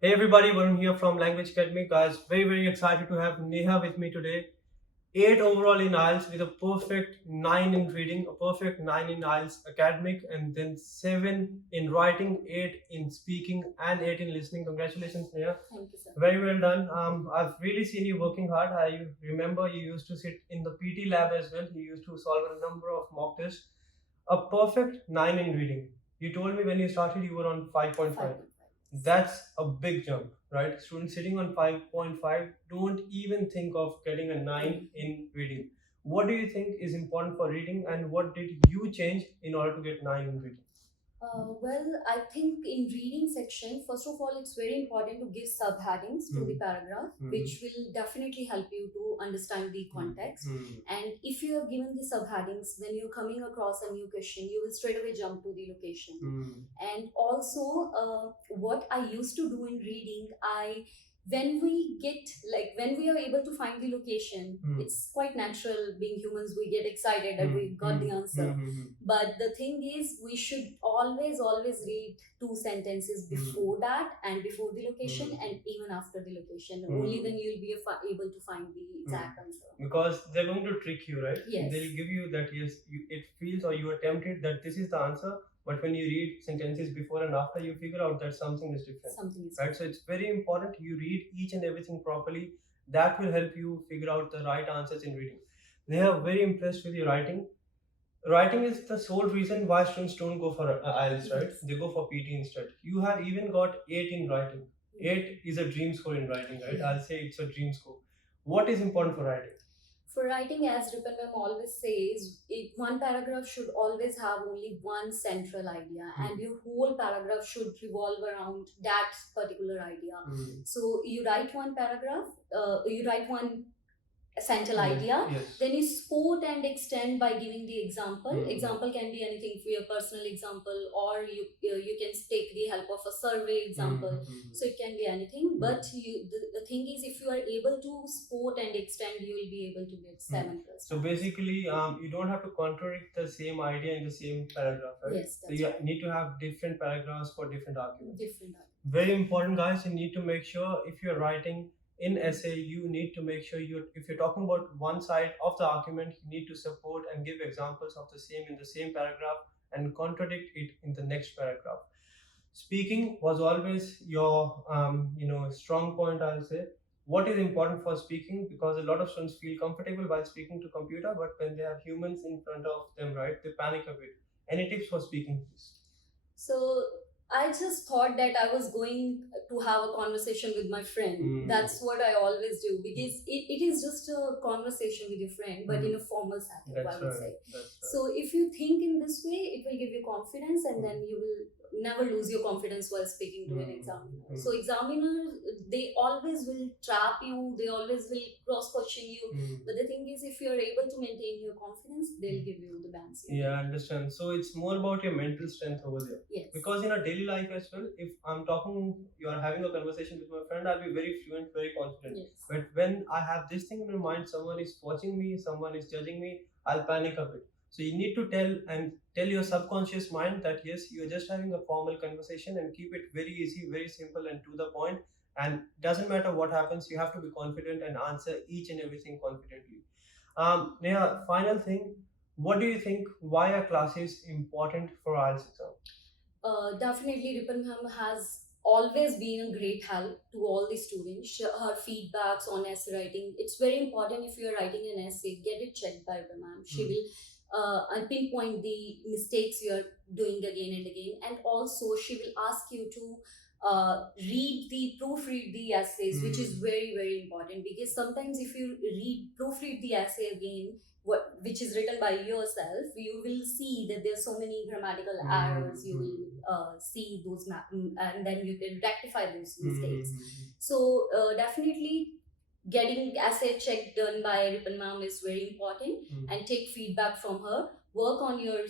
Hey everybody, Varun here from Language Academy. Guys, very excited to have Neha with me today. 8 overall in IELTS with a perfect 9 in reading, a perfect 9 in IELTS academic, and then 7 in writing, 8 in speaking, and 8 in listening. Congratulations, Neha. Thank you, sir. Very well done. I've really seen you working hard. I remember you used to sit in the PT lab as well. You used to solve a number of mock tests. A perfect 9 in reading. You told me when you started you were on 5.5. That's a big jump, right? Students sitting on 5.5 don't even think of getting a 9 in reading. What do you think is important for reading, and what did you change in order to get 9 in reading? Well, I think in reading section, first of all, it's very important to give subheadings to the paragraph, which will definitely help you to understand the context. And if you have given the subheadings, when you're coming across a new question, you will straight away jump to the location. And also, what I used to do in reading, when we are able to find the location, it's quite natural, being humans, we get excited that we got the answer. But the thing is, we should always read 2 sentences before that, and before the location, and even after the location. Only then you'll be able to find the exact answer. Because they're going to trick you, right? Yes. They'll give you that, yes, it feels, or you are tempted that this is the answer, but when you read sentences before and after, you figure out that something is different. Right? So it's very important you read each and everything properly. That will help you figure out the right answers in reading. They are very impressed with your writing. Writing is the sole reason why students don't go for IELTS, right? They go for PT instead. You have even got 8 in writing. 8 is a dream score in writing, right? I'll say it's a dream score. What is important for writing? For writing, as 𝗬𝗏 always says, one paragraph should always have only one central idea, and your whole paragraph should revolve around that particular idea. So you write one paragraph, you write one central idea, then you support and extend by giving the example. Example can be anything, for your personal example, or you can take the help of a survey example. So it can be anything, but the thing is, if you are able to support and extend, you will be able to get 7+. So basically, you don't have to contradict the same idea in the same paragraph, right? Yes. So you need to have different paragraphs for different arguments. Different arguments. Very important, guys. You need to make sure, if you're writing in essay, you need to make sure if you're talking about one side of the argument, you need to support and give examples of the same in the same paragraph and contradict it in the next paragraph. Speaking was always your strong point, I'll say. What is important for speaking? Because a lot of students feel comfortable while speaking to computer, but when they have humans in front of them, right, they panic a bit. Any tips for speaking, please? So I just thought that I was going to have a conversation with my friend. That's what I always do, because it is just a conversation with your friend, but in a formal setting, I would say. So if you think in this way, it will give you confidence, and then you will never lose your confidence while speaking to an examiner. So examiners, they always will trap you, they always will cross-question you. But the thing is, if you are able to maintain your confidence, they'll give you the answer. Yeah, I understand. So it's more about your mental strength over there. Yes. Because in our daily life as well, if I'm talking, you are having a conversation with my friend, I'll be very fluent, very confident. Yes. But when I have this thing in my mind, someone is watching me, someone is judging me, I'll panic a bit. So you need to tell your subconscious mind that yes, you're just having a formal conversation, and keep it very easy, very simple, and to the point. And doesn't matter what happens, you have to be confident and answer each and everything confidently. Neha, final thing, what do you think, why are classes important for IELTS exam? Definitely, 𝗬𝗏 has always been a great help to all the students. Her feedbacks on essay writing, it's very important. If you're writing an essay, get it checked by 𝗬𝗏. She will pinpoint the mistakes you are doing again and again, and also she will ask you to proofread the essays, which is very important, because sometimes if you proofread the essay again, which is written by yourself, you will see that there's so many grammatical errors. You will see those and then you can rectify those mistakes. So definitely getting essay check done by 𝗬𝗏 is very important, and take feedback from her. Work on your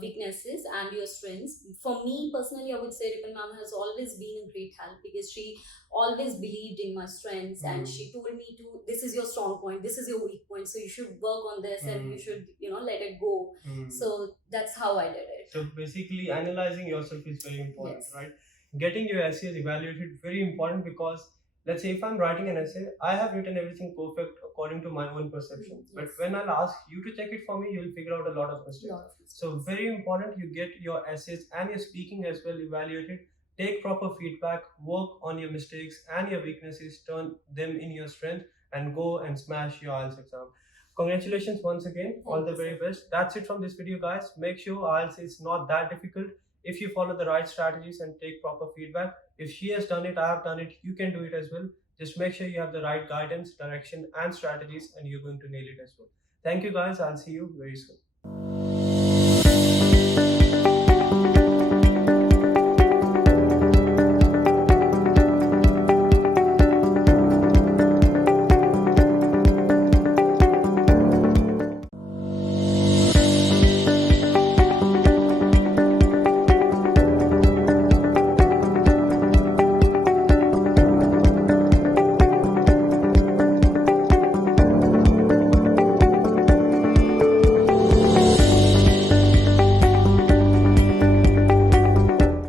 weaknesses and your strengths. For me personally, I would say 𝗬𝗏 has always been a great help, because she always believed in my strengths, and she told me this is your strong point, this is your weak point, so you should work on this, and you should let it go. So that's how I did it. So basically, analyzing yourself is very important, right? getting your essays evaluated very important, because let's say if I'm writing an essay, I have written everything perfect according to my own perception. Yes. But when I'll ask you to check it for me, you'll figure out a lot of mistakes. So very important you get your essays and your speaking as well evaluated. Take proper feedback, work on your mistakes and your weaknesses, turn them in your strength, and go and smash your IELTS exam. Congratulations once again, all the very best. That's it from this video, guys. Make sure IELTS is not that difficult if you follow the right strategies and take proper feedback. If she has done it, I have done it, you can do it as well. Just make sure you have the right guidance, direction and strategies, and you're going to nail it as well. Thank you guys, I'll see you very soon.